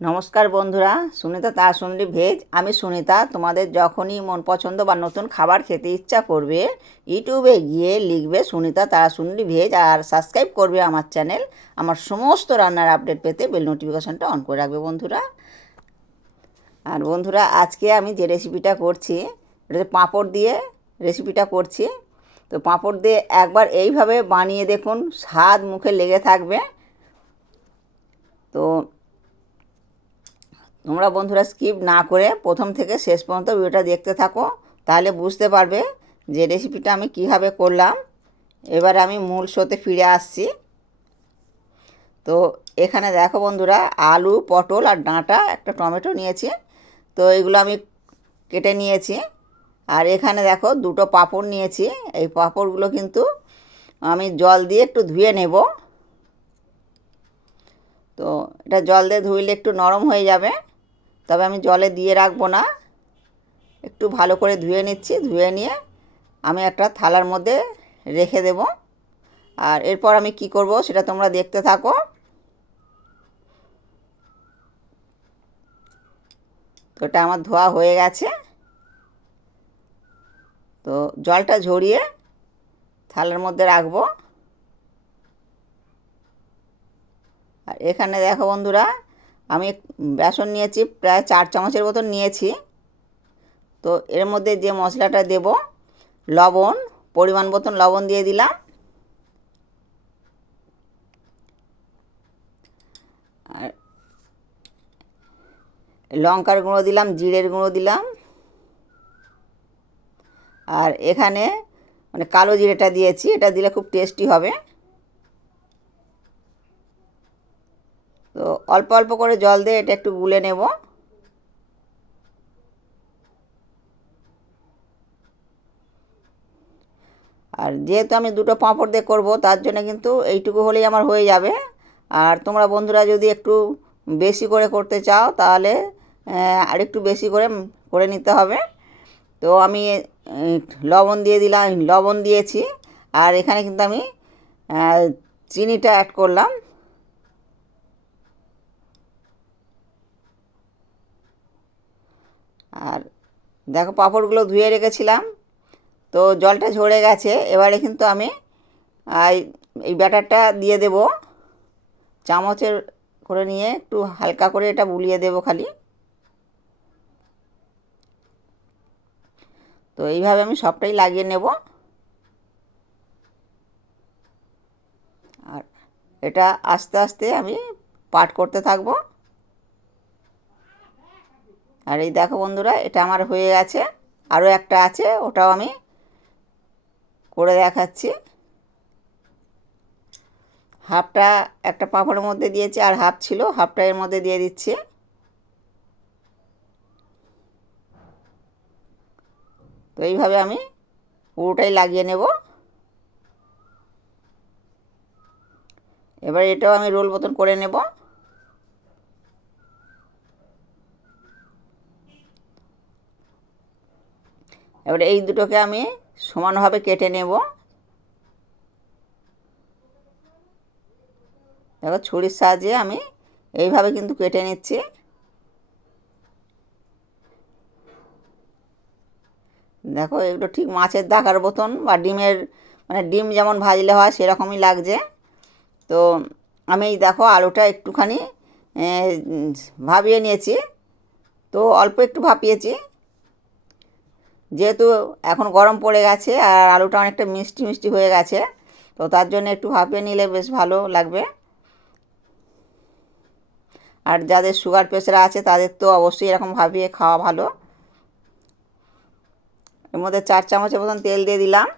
নমস্কার বন্ধুরা, সুনিতা তারসুন্দরী ভেজ। আমি সুনিতা। তোমাদের যখনই মন পছন্দ বা নতুন খাবার খেতে ইচ্ছা করবে, ইউটিউবে গিয়ে লিখবে সুনিতা তারসুন্দরী ভেজ আর সাবস্ক্রাইব করবে আমার চ্যানেল। আমার সমস্ত রান্নার আপডেট পেতে বেল নোটিফিকেশনটা অন করে রাখবে বন্ধুরা। আর বন্ধুরা, আজকে আমি যে রেসিপিটা করছি, এটা পাঁপড় দিয়ে রেসিপিটা করছি। তো পাঁপড় দিয়ে একবার এইভাবে বানিয়ে দেখুন, স্বাদ মুখে লেগে থাকবে। তো তোমরা বন্ধুরা স্কিপ না করে প্রথম থেকে শেষ পর্যন্ত ভিডিওটা দেখতে থাকো, তাহলে বুঝতে পারবে যে রেসিপিটা আমি কিভাবে করলাম। এবার আমি মূল স্রোতে ফিরে আসছি। তো এখানে দেখো বন্ধুরা, আলু, পটল আর ডাঁটা, একটা টমেটো নিয়েছি। তো এগুলো আমি কেটে নিয়েছি। আর এখানে দেখো দুটো পাঁপড় নিয়েছি। এই পাঁপড়গুলো কিন্তু আমি জল দিয়ে একটু ধুয়ে নেব। তো এটা জল দিয়ে ধুইলে একটু নরম হয়ে যাবে, তবে আমি জলে দিয়ে রাখবো না, একটু ভালো করে ধুয়ে নিচ্ছি। ধুয়ে নিয়ে আমি একটা থালার মধ্যে রেখে দেব। আর এরপর আমি কি করব সেটা তোমরা দেখতে থাকো। তো এটা আমার ধোয়া হয়ে গেছে। তো জলটা ঝরিয়ে থালার মধ্যে রাখবো। আর এখানে দেখো বন্ধুরা, আমি বেসন নিয়েছি, প্রায় 4 চামচের মতন নিয়েছি। তো এর মধ্যে যে মশলাটা দেব, লবণ, পরিমাণ মতন লবণ দিয়ে দিলাম। আর লঙ্কার গুঁড়ো দিলাম, জিরের গুঁড়ো দিলাম। আর এখানে মানে কালো জিরেটা দিয়েছি, এটা দিলে খুব টেস্টি হবে। তো অল্প অল্প করে জল দিয়ে এটা একটু গুলে নেব। আর যেহেতু আমি দুটো পাঁপড় দিয়ে করবো, তার জন্য কিন্তু এইটুকু হলেই আমার হয়ে যাবে। আর তোমরা বন্ধুরা যদি একটু বেশি করে করতে চাও, তাহলে আরেকটু বেশি করে করে নিতে হবে। তো আমি লবণ দিয়ে দিলাম, লবণ দিয়েছি। আর এখানে কিন্তু আমি চিনিটা অ্যাড করলাম। আর দেখো, পাঁপড়গুলো ধুয়ে রেখেছিলাম, তো জলটা ঝরে গেছে। এবারে কিন্তু আমি এই ব্যাটারটা দিয়ে দেব। চামচের করে নিয়ে একটু হালকা করে এটা বুলিয়ে দেব খালি। তো এইভাবে আমি সবটাই লাগিয়ে নেব। আর এটা আস্তে আস্তে আমি পাট করতে থাকবো। আর এই দেখো বন্ধুরা, এটা আমার হয়ে গেছে। আরও একটা আছে, ওটাও আমি করে দেখাচ্ছি। হাফটা একটা পাঁপড়ের মধ্যে দিয়েছি, আর হাফ ছিল, হাফটা এর মধ্যে দিয়ে দিচ্ছি। তো এইভাবে আমি পুরোটাই লাগিয়ে নেব। এবার এটাও আমি রোল মতন করে নেব। এবারে এই দুটোকে আমি সমানভাবে কেটে নেব। দেখো, ছুরির সাহায্যে আমি এইভাবে কিন্তু কেটে নিচ্ছি। দেখো, এগুলো ঠিক মাছের দাকার মতন বা ডিমের, মানে ডিম যেমন ভাজলে হয় সেরকমই লাগছে। তো আমি দেখো আলুটা একটুখানি ভাপিয়ে নিয়েছি। তো অল্প একটু ভাপিয়েছি, যেহেতু এখন গরম পড়ে গেছে আর আলুটা অনেকটা মিষ্টি মিষ্টি হয়ে গেছে, তো তার জন্য একটু ভাপিয়ে নিলে বেশ ভালো লাগবে। আর যাদের সুগার প্রেশার আছে তাদের তো অবশ্যই এরকম ভাপিয়ে খাওয়া ভালো। এর মধ্যে 4 চামচের মতন তেল দিয়ে দিলাম।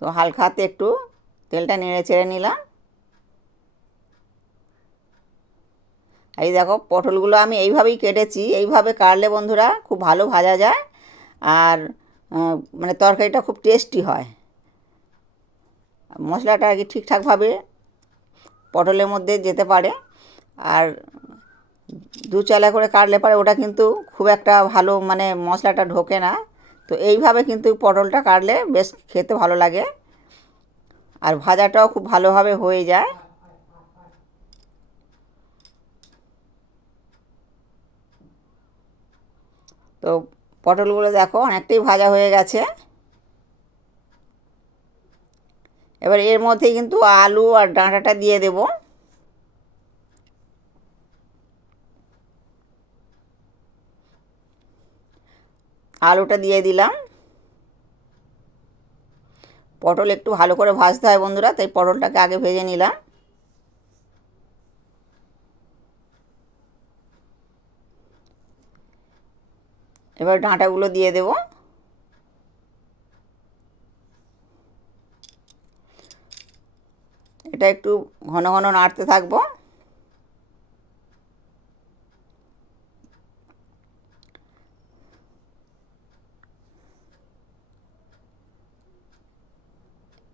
তো হালকা হাতে একটু তেলটা নেড়ে চেড়ে নিলাম। এই দেখো, পটলগুলো আমি এইভাবেই কেটেছি। এইভাবে কাটলে বন্ধুরা খুব ভালো ভাজা যায়, আর মানে তরকারিটা খুব টেস্টি হয়। মশলাটা আর কি ঠিকঠাকভাবে পটলের মধ্যে যেতে পারে। আর দু চালা করে কাটলে পারে ওটা কিন্তু খুব একটা ভালো, মানে মশলাটা ঢোকে না। তো এইভাবে কিন্তু পটলটা কাটলে বেশ খেতে ভালো লাগে, আর ভাজাটাও খুব ভালোভাবে হয়ে যায়। তো পটলগুলো দেখো অনেকটাই ভাজা হয়ে গেছে। এবার এর মধ্যে কিন্তু আলু আর ডাঁটাটা দিয়ে দেব। আলুটা দিয়ে দিলাম। পটল একটু ভালো করে ভাজতে হয় বন্ধুরা, তাই পটলটাকে আগে ভেজে নিলাম। এবার ডাঁটাগুলো দিয়ে দেব। এটা একটু ঘন ঘন নাড়তে থাকবো।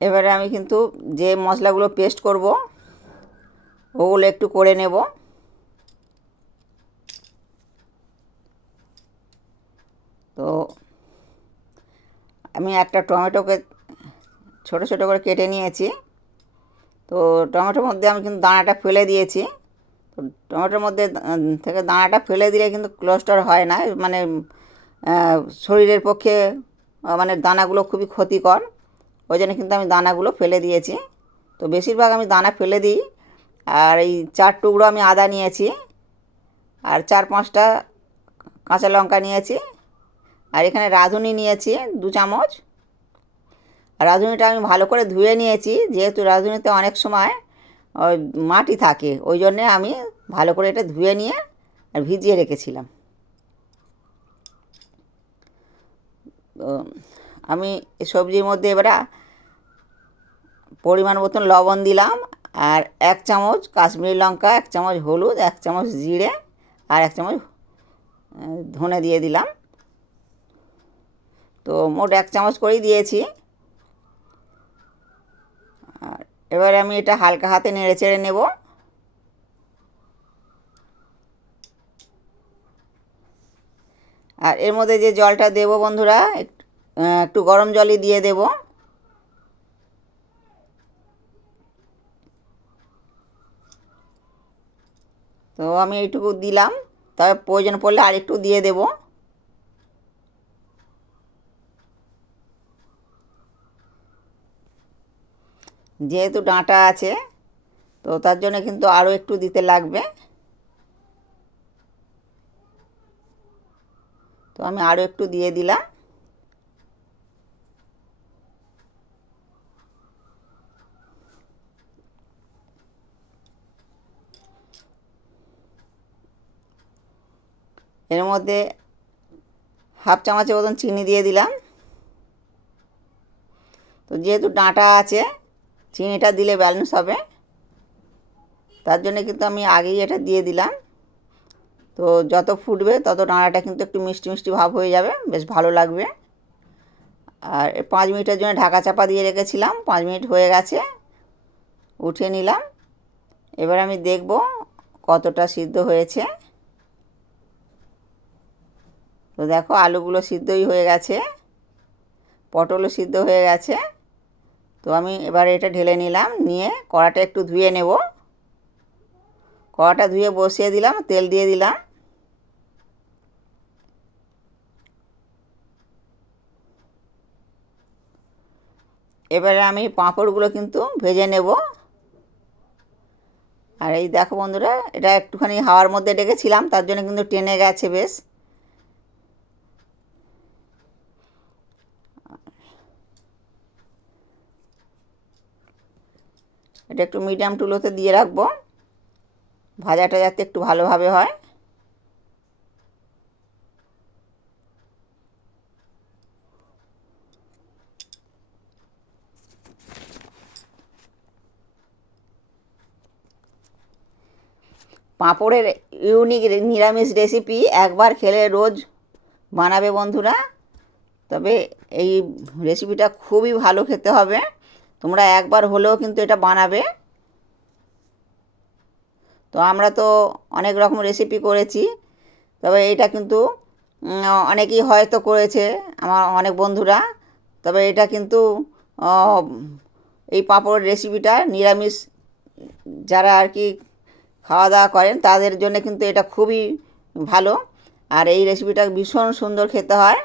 এবারে আমি কিন্তু যে মশলাগুলো পেস্ট করব ওগুলো একটু করে নেব। তো আমি একটা টমেটোকে ছোট ছোট করে কেটে নিয়েছি। তো টমেটোর মধ্যে আমি কিন্তু দানাটা ফেলে দিয়েছি। তো টমেটোর মধ্যে থেকে দানাটা ফেলে দিলে কিন্তু কোলেস্টেরল হয় না, মানে শরীরের পক্ষে মানে দানাগুলো খুবই ক্ষতিকর। ওই জন্য কিন্তু আমি দানাগুলো ফেলে দিয়েছি। তো বেশিরভাগ আমি দানা ফেলে দিই। আর এই 4 টুকরো আমি আদা নিয়েছি, আর 4-5টা কাঁচা লঙ্কা নিয়েছি, আর এখানে রাঁধুনি নিয়েছি 2 চামচ। রাঁধুনিটা আমি ভালো করে ধুয়ে নিয়েছি, যেহেতু রাঁধুনিতে অনেক সময় ওই মাটি থাকে, ওই জন্যে আমি ভালো করে এটা ধুয়ে নিয়ে আর ভিজিয়ে রেখেছিলাম। তো আমি এই সবজির মধ্যে এবারে পরিমাণ মতন লবণ দিলাম, আর 1 চামচ কাশ্মীরি লঙ্কা, 1 চামচ হলুদ, 1 চামচ জিরে, আর 1 চামচ ধনে দিয়ে দিলাম। তো মোট 1 চামচ করেই দিয়েছি। আর এবারে আমি এটা হালকা হাতে নেড়ে চেড়ে নেব। আর এর মধ্যে যে জলটা দেব বন্ধুরা, একটু গরম জলই দিয়ে দেব। তো আমি এইটুকু দিলাম, তবে প্রয়োজন পড়লে আর একটু দিয়ে দেব। যেহেতু ডাঁটা আছে, তো তার জন্য কিন্তু আরও একটু দিতে লাগবে। তো আমি আরও একটু দিয়ে দিলাম। এর মধ্যে হাফ চামচের মতন চিনি দিয়ে দিলাম। তো যেহেতু ডাঁটা আছে, চিনিটা দিলে ব্যালেন্স হবে, তার জন্য কিন্তু আমি আগেই এটা দিয়ে দিলাম। তো যত ফুটবে তত ডাঁটাটা কিন্তু একটু মিষ্টি মিষ্টি ভাব হয়ে যাবে, বেশ ভালো লাগবে। আর 5 মিনিটের জন্য ঢাকা চাপা দিয়ে রেখেছিলাম। 5 মিনিট হয়ে গেছে, উঠিয়ে নিলাম। এবার আমি দেখব কতটা সিদ্ধ হয়েছে। তো দেখো আলুগুলো সিদ্ধই হয়ে গেছে, পটলও সিদ্ধ হয়ে গেছে। তো আমি এবার এটা ঢেলে নিলাম, নিয়ে কড়াটা একটু ধুয়ে নেব। কড়াটা ধুয়ে বসিয়ে দিলাম, তেল দিয়ে দিলাম। এবারে আমি পাঁপড়গুলো কিন্তু ভেজে নেব। আর এই দেখো বন্ধুরা, এটা একটুখানি হাওয়ার মধ্যে রেখেছিলাম, তার জন্য কিন্তু টেনে গেছে বেশ। এটা একটু মিডিয়াম টুলোতে দিয়ে রাখবো, ভাজাটা যাতে একটু ভালোভাবে হয়। পাঁপড়ের ইউনিক নিরামিষ রেসিপি একবার খেলে রোজ বানাবে বন্ধুরা। তবে এই রেসিপিটা খুবই ভালো খেতে হবে, তোমরা একবার হলেও কিন্তু এটা বানাবে। তো আমরা তো অনেক রকম রেসিপি করেছি, তবে এটা কিন্তু অনেকেই হয়তো করেছে আমার অনেক বন্ধুরা। তবে এটা কিন্তু এই পাঁপড়ের রেসিপিটা নিরামিষ যারা আর কি খাওয়া দাওয়া করেন তাদের জন্য কিন্তু এটা খুবই ভালো। আর এই রেসিপিটা ভীষণ সুন্দর খেতে হয়।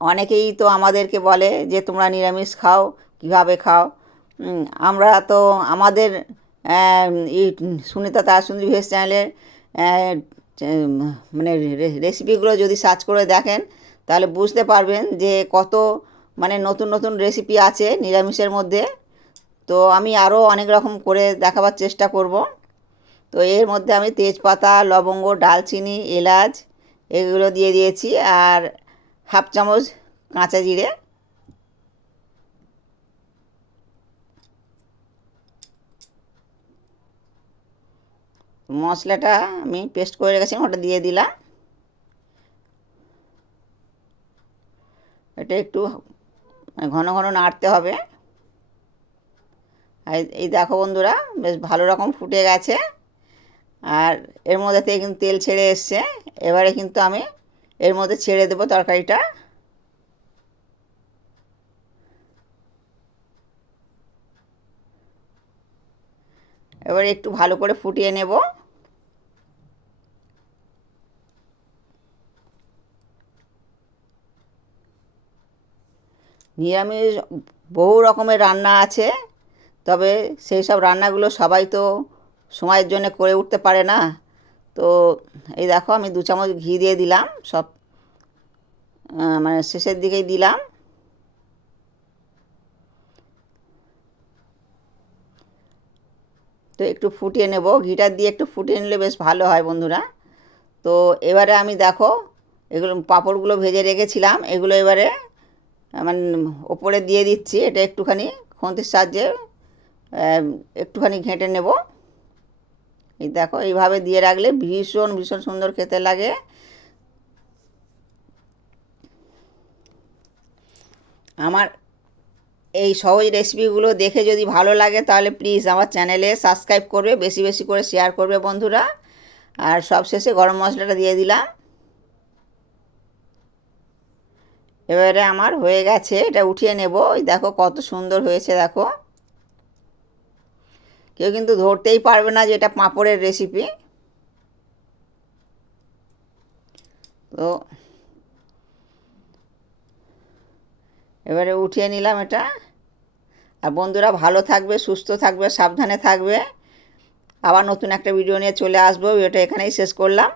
অনেকেই তো আমাদেরকে বলে যে তোমরা নিরামিষ খাও, কিভাবে খাও। আমরা তো আমাদের এই সুনিতা তারাসুন্দরী ভেজ চ্যানেলের মানে রেসিপিগুলো যদি সার্চ করে দেখেন তাহলে বুঝতে পারবেন যে কত মানে নতুন নতুন রেসিপি আছে নিরামিষের মধ্যে। তো আমি আরও অনেক রকম করে দেখাবার চেষ্টা করব। তো এর মধ্যে আমি তেজপাতা, লবঙ্গ, দারচিনি, এলাচ এগুলো দিয়ে দিয়েছি, আর হাফ চামচ কাঁচা জিরে। মশলাটা আমি পেস্ট করে রেখেছিলাম, ওটা দিয়ে দিলাম। এটা একটু ঘন ঘন নাড়তে হবে। এই দেখো বন্ধুরা, বেশ ভালো রকম ফুটে গেছে, আর এর মধ্যে থেকে কিন্তু তেল ছেড়ে এসছে। এবারে কিন্তু আমি এর মধ্যে ছেড়ে দেবো তরকারিটা। এবারে একটু ভালো করে ফুটিয়ে নেব। নিরামিষ বহু রকমের রান্না আছে, তবে সেই সব রান্নাগুলো সবাই তো সময়ের জন্য করে উঠতে পারে না। তো এই দেখো, আমি 2 চামচ ঘি দিয়ে দিলাম, সব মানে শেষের দিকেই দিলাম। তো একটু ফুটিয়ে নেব, ঘিটা দিয়ে একটু ফুটিয়ে নিলে বেশ ভালো হয় বন্ধুরা। তো এবারে আমি দেখো এগুলো পাঁপড়গুলো ভেজে রেখেছিলাম, এগুলো এবারে মানে ওপরে দিয়ে দিচ্ছি। এটা একটুখানি খুন্তির সাহায্যে একটুখানি ঘেঁটে নেব। এই দেখো, এইভাবে দিয়ে রাখলে ভীষণ ভীষণ সুন্দর খেতে লাগে। আমার এই সহজ রেসিপিগুলো দেখে যদি ভালো লাগে তাহলে প্লিজ আমার চ্যানেলে সাবস্ক্রাইব করবে, বেশি বেশি করে শেয়ার করবে বন্ধুরা। আর সবশেষে গরম মশলাটা দিয়ে দিলাম। এবারে আমার হয়ে গেছে, এটা উঠিয়ে নেব। এই দেখো কত সুন্দর হয়েছে, দেখো কেউ কিন্তু ধরতেই পারবে না যে এটা পাঁপড়ের রেসিপি। তো এবারে উঠিয়ে নিলাম এটা। আর বন্ধুরা ভালো থাকবে, সুস্থ থাকবে, সাবধানে থাকবে। আবার নতুন একটা ভিডিও নিয়ে চলে আসবো। ভিডিওটা এখানেই শেষ করলাম।